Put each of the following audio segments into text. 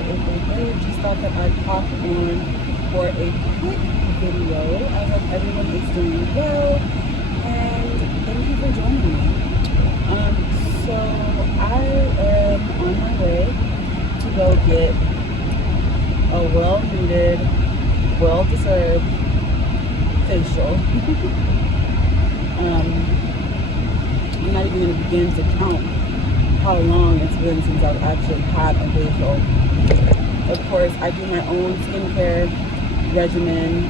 Just thought that I'd pop on for a quick video. I hope everyone is doing well, and thank you for joining me. So I am on my way to go get a well-needed, well-deserved facial. I'm not even going to begin to count how long it's been since I've actually had a facial. Of course, I do my own skincare regimen,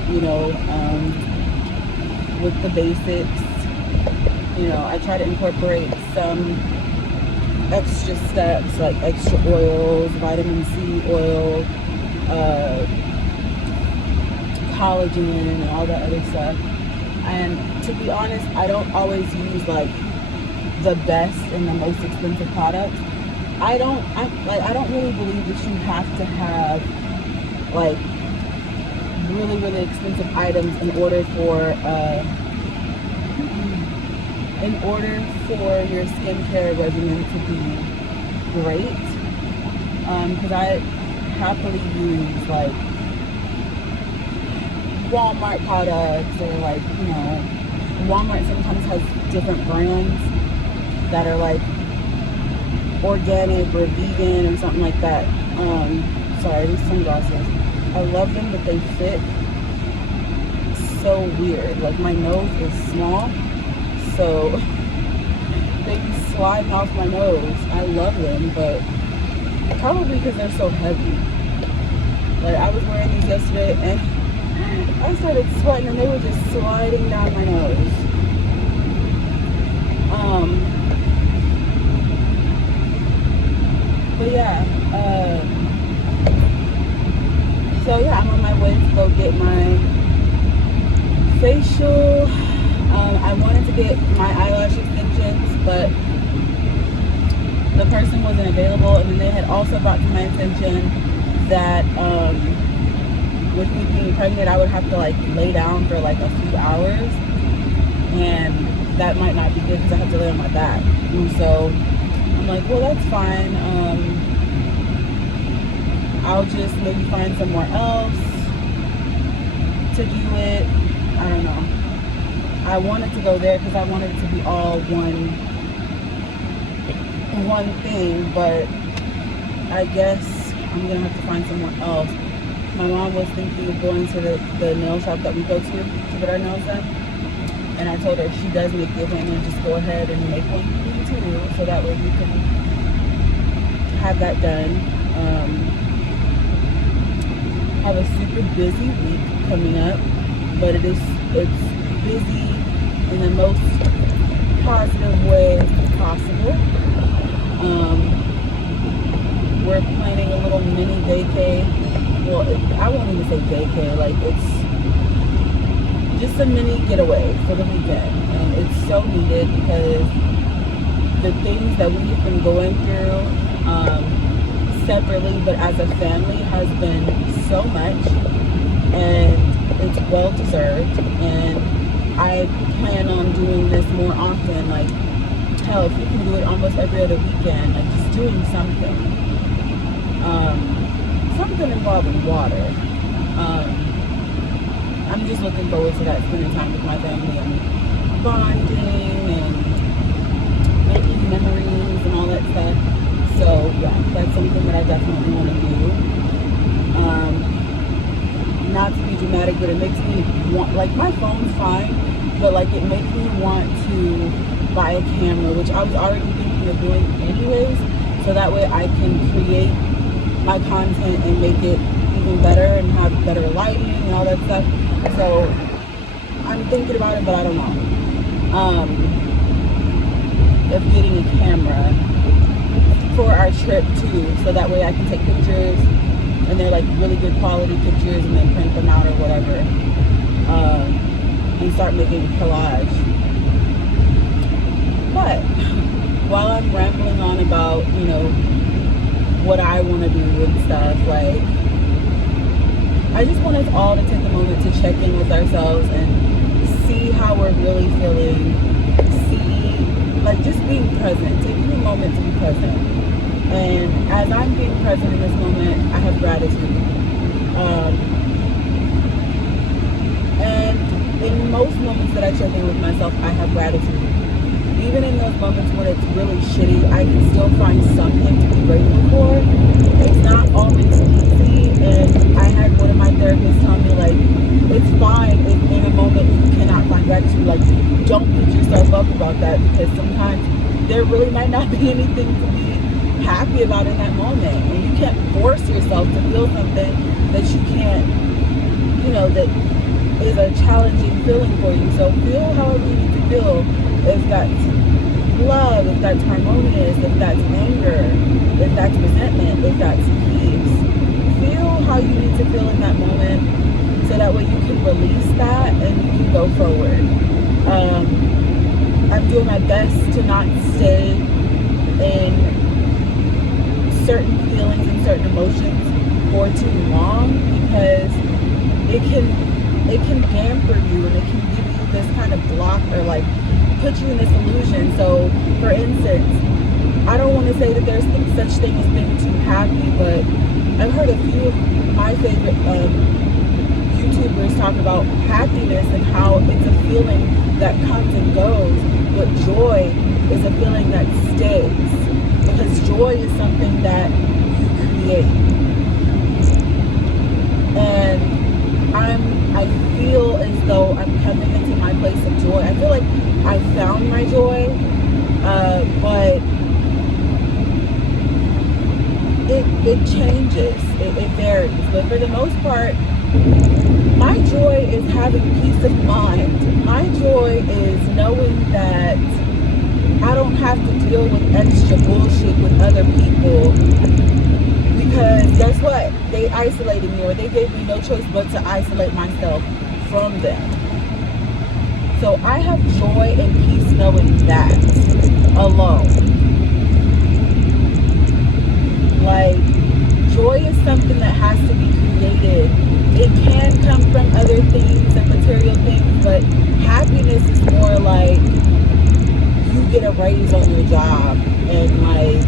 with the basics. I try to incorporate some extra steps like extra oils, vitamin C oil, collagen, and all that other stuff. And to be honest, I don't always use like the best and the most expensive products. I don't really believe that you have to have like really, really expensive items in order for your skincare regimen to be great. Because I happily use like Walmart products, or like, Walmart sometimes has different brands that are like organic or vegan or something like that. Sorry, these sunglasses. I love them, but they fit so weird. Like, my nose is small, so they be sliding off my nose. I love them, but probably because they're so heavy. Like, I was wearing these yesterday and I started sweating and they were just sliding down my nose. But yeah, I'm on my way to go get my facial. I wanted to get my eyelash extensions, but the person wasn't available, and then they had also brought to my attention that with me being pregnant, I would have to like lay down for like a few hours, and that might not be good because I have to lay on my back. And so I'm like, well, that's fine. I'll just maybe find somewhere else to do it. I don't know. I wanted to go there because I wanted it to be all one thing, but I guess I'm gonna have to find somewhere else. My mom was thinking of going to the nail shop that we go to get our nails done, and I told her if she does make the appointment, just go ahead and make one for me too, so that way we can have that done. Have a super busy week coming up, but it's busy in the most positive way possible. We're planning a little mini vacay. Well, I won't even say vacay, like it's just a mini getaway for the weekend, and it's so needed because the things that we have been going through separately but as a family has been so much, and it's well deserved, and I plan on doing this more often. Like, hell, if you can do it almost every other weekend, like just doing something involving water. I'm just looking forward to that, spending time with my family and bonding and making memories and all that stuff. So yeah, that's something that I definitely want to do. Not to be dramatic, but it makes me want, like, my phone's fine, but like it makes me want to buy a camera, which I was already thinking of doing anyways, so that way I can create my content and make it even better and have better lighting and all that stuff. So I'm thinking about it, but I don't know. Of getting a camera for our trip too, so that way I can take pictures and they're like really good quality pictures, and then print them out or whatever, and start making collage. But while I'm rambling on about, what I want to do and stuff, like, I just want us all to take a moment to check in with ourselves and see how we're really feeling. See, like, just being present. Taking a moment to be present. And as I'm being present in this moment, I have gratitude. And in most moments that I check in with myself, I have gratitude. Even in those moments when it's really shitty, I can still find something to be grateful for. It's not always easy, and I had one of my therapists tell me, like, it's fine if in a moment you cannot find gratitude. Like, don't beat yourself up about that, because sometimes there really might not be anything to be happy about in that moment, and you can't force yourself to feel something that you can't, that is a challenging feeling for you. So feel however you need to feel. If that's love, if that's harmonious, if that's anger, if that's resentment, if that's peace, feel how you need to feel in that moment, so that way you can release that and you can go forward. I'm doing my best to not stay in certain feelings and certain emotions for too long, because it can damper you, and it can give you this kind of block, or like put you in this illusion. So for instance, I don't want to say that there's such thing as being too happy, but I've heard a few of my favorite YouTubers talk about happiness and how it's a feeling that comes and goes, but joy is a feeling that stays, because joy is something that you create. And I feel as though I'm coming into my place of joy. I feel like I found my joy, but it changes, it varies. But for the most part, my joy is having peace of mind. My joy is knowing that I don't have to deal with extra bullshit with other people, because guess what? They isolated me, or they gave me no choice but to isolate myself from them. So I have joy and peace knowing that alone. Like, joy is something that has to be created. It can come from other things and material things, but happiness is more like you get a raise on your job and like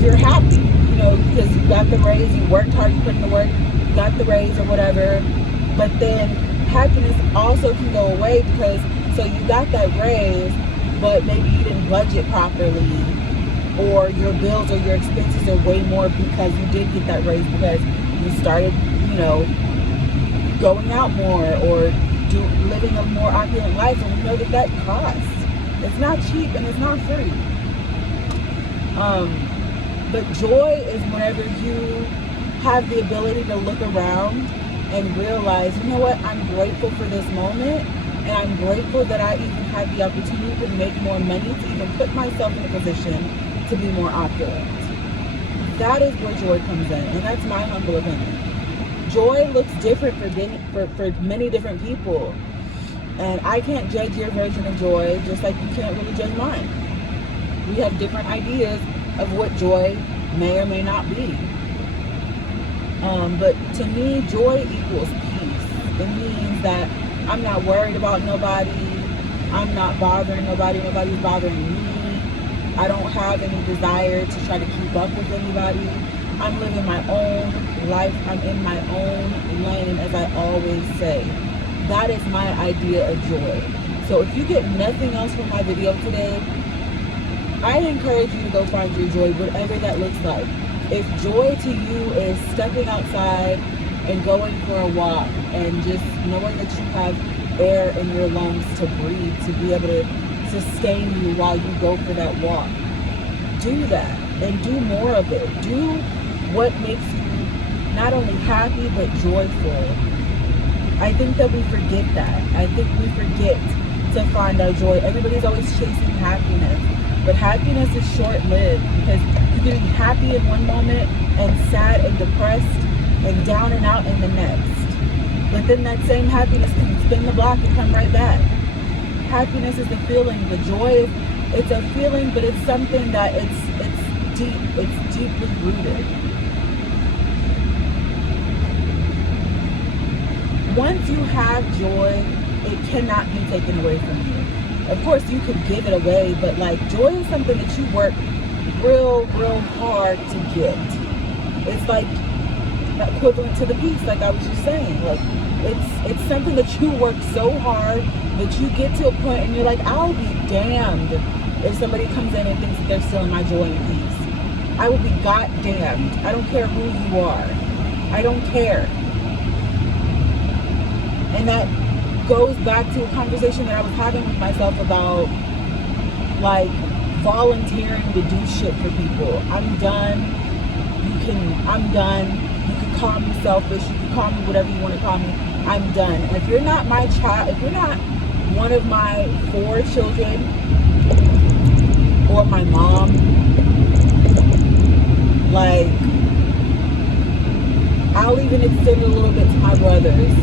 you're happy, because you got the raise, you worked hard, you put in the work, you got the raise or whatever. But then happiness also can go away, because so you got that raise, but maybe you didn't budget properly, or your bills or your expenses are way more because you did get that raise, because you started, going out more, or living a more opulent life, and we know that costs. It's not cheap and it's not free. But joy is whenever you have the ability to look around and realize, you know what, I'm grateful for this moment, and I'm grateful that I even had the opportunity to make more money, to even put myself in a position to be more opulent. That is where joy comes in, and that's my humble opinion. Joy looks different for many different people, and I can't judge your version of joy, just like you can't really judge mine. We have different ideas of what joy may or may not be. But to me, joy equals peace. It means that I'm not worried about nobody. I'm not bothering nobody. Nobody's bothering me. I don't have any desire to try to keep up with anybody. I'm living my own life. I'm in my own lane, as I always say. That is my idea of joy. So if you get nothing else from my video today, I encourage you to go find your joy, whatever that looks like. If joy to you is stepping outside and going for a walk, and just knowing that you have air in your lungs to breathe, to be able to sustain you while you go for that walk, do that, and do more of it. Do what makes you not only happy but joyful. I think that we forget that. I think we forget to find our joy. Everybody's always chasing happiness, but happiness is short-lived, because you can be happy in one moment and sad and depressed and down and out in the next. But then that same happiness can spin the block and come right back. Happiness is a feeling. The joy, it's a feeling, but it's something that it's deep. It's deeply rooted. Once you have joy, it cannot be taken away from you. Of course, you could give it away, but like, joy is something that you work real hard to get. It's like equivalent to the peace, like I was just saying. Like it's something that you work so hard that you get to a point and you're like, I'll be damned if somebody comes in and thinks that they're stealing my joy and peace. I will be goddamned. I don't care who you are. I don't care. And that goes back to a conversation that I was having with myself about like volunteering to do shit for people. I'm done. I'm done. You can call me selfish. You can call me whatever you want to call me. I'm done. And if you're not my child, if you're not one of my 4 children or my mom, like, I'll even extend a little bit to my brothers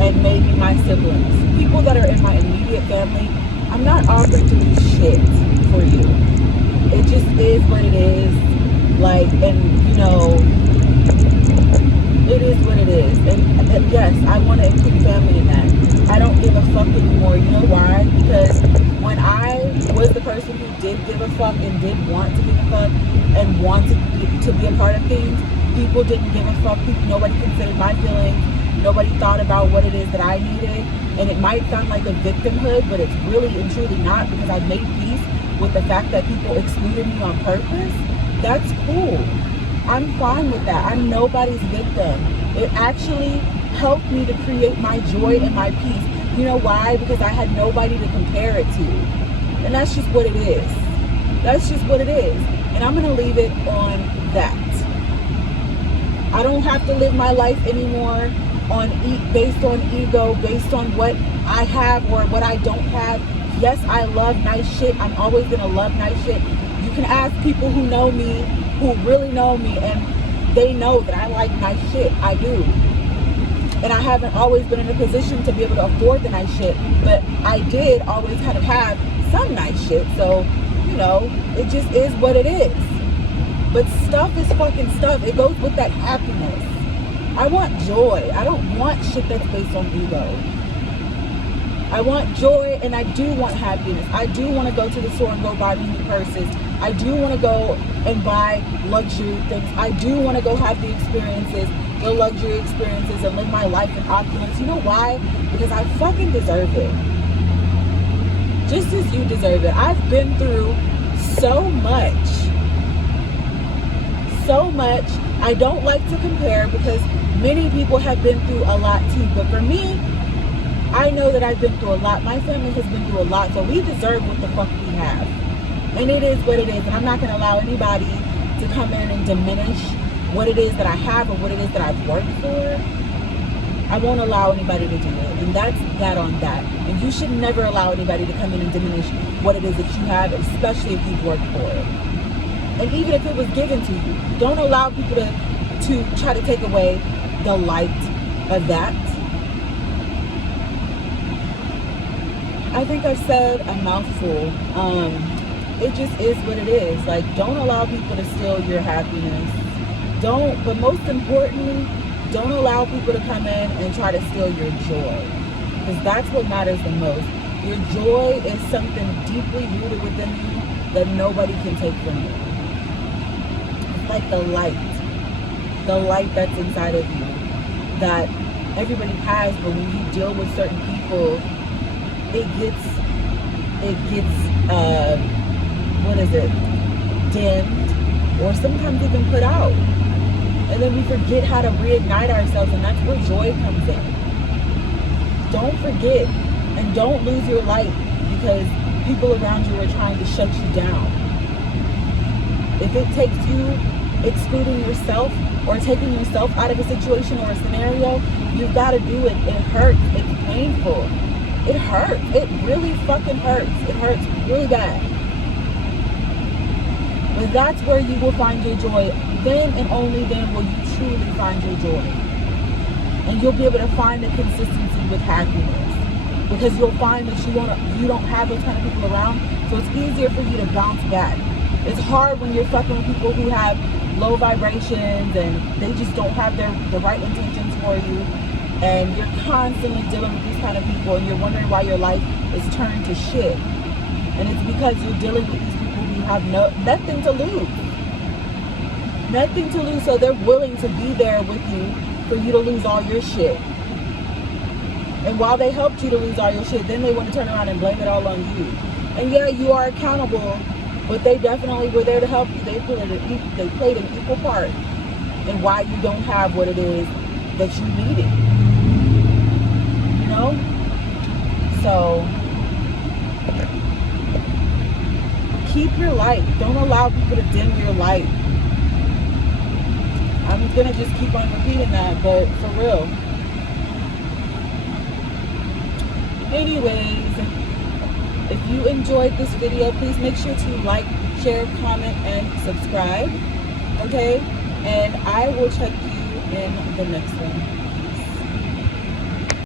and maybe my siblings. People that are in my immediate family, I'm not offering to do shit for you. It just is what it is. Like, and you know, it is what it is. And yes, I want to include family in that. I don't give a fuck anymore. You know why? Because when I was the person who did give a fuck and did want to give a fuck and wanted to be a part of things, people didn't give a fuck. Nobody considered my feelings. Nobody thought about what it is that I needed. And it might sound like a victimhood, but it's really and truly not, because I made peace with the fact that people excluded me on purpose. That's cool. I'm fine with that. I'm nobody's victim. It actually helped me to create my joy and my peace. You know why? Because I had nobody to compare it to. And that's just what it is. That's just what it is. And I'm going to leave it on that. I don't have to live my life anymore based on ego, based on what I have or what I don't have. Yes, I love nice shit. I'm always going to love nice shit. You can ask people who know me, who really know me, and they know that I like nice shit. I do. And I haven't always been in a position to be able to afford the nice shit, but I did always kind of have some nice shit. So, you know, it just is what it is. But stuff is fucking stuff. It goes with that happiness. I want joy. I don't want shit that's based on ego. I want joy, and I do want happiness. I do want to go to the store and go buy new purses. I do want to go and buy luxury things. I do want to go have the experiences, the luxury experiences, and live my life in opulence. You know why? Because I fucking deserve it. Just as you deserve it. I've been through so much. So much. I don't like to compare because many people have been through a lot too. But for me, I know that I've been through a lot. My family has been through a lot. So we deserve what the fuck we have. And it is what it is. And I'm not going to allow anybody to come in and diminish what it is that I have or what it is that I've worked for. I won't allow anybody to do it. And that's that on that. And you should never allow anybody to come in and diminish what it is that you have, especially if you've worked for it. And even if it was given to you, don't allow people to try to take away the light of that. I think I've said a mouthful. It just is what it is. Like, don't allow people to steal your happiness. But most importantly, don't allow people to come in and try to steal your joy. Because that's what matters the most. Your joy is something deeply rooted within you that nobody can take from you. It's like the light that's inside of you that everybody has, but when you deal with certain people, it gets dimmed, or sometimes even put out. And then we forget how to reignite ourselves, and that's where joy comes in. Don't forget, and don't lose your light because people around you are trying to shut you down. If it takes you excluding yourself or taking yourself out of a situation or a scenario, you've got to do it. It hurts. It's painful. It hurts. It really fucking hurts. It hurts really bad. But that's where you will find your joy. Then and only then will you truly find your joy. And you'll be able to find the consistency with happiness. Because you'll find that you don't have those kind of people around. So it's easier for you to bounce back. It's hard when you're fucking with people who have low vibrations and they just don't have the right intentions for you. And you're constantly dealing with these kind of people and you're wondering why your life is turned to shit. And it's because you're dealing with these people who have nothing to lose. Nothing to lose, so they're willing to be there with you for you to lose all your shit. And while they helped you to lose all your shit, then they want to turn around and blame it all on you. And yeah, you are accountable, but they definitely were there to help you. They played an equal part in why you don't have what it is that you needed. You know? So keep your light. Don't allow people to dim your light. I'm gonna just keep on repeating that, but for real. Anyways, if you enjoyed this video, please make sure to like, share, comment, and subscribe. Okay? And I will check you in the next one.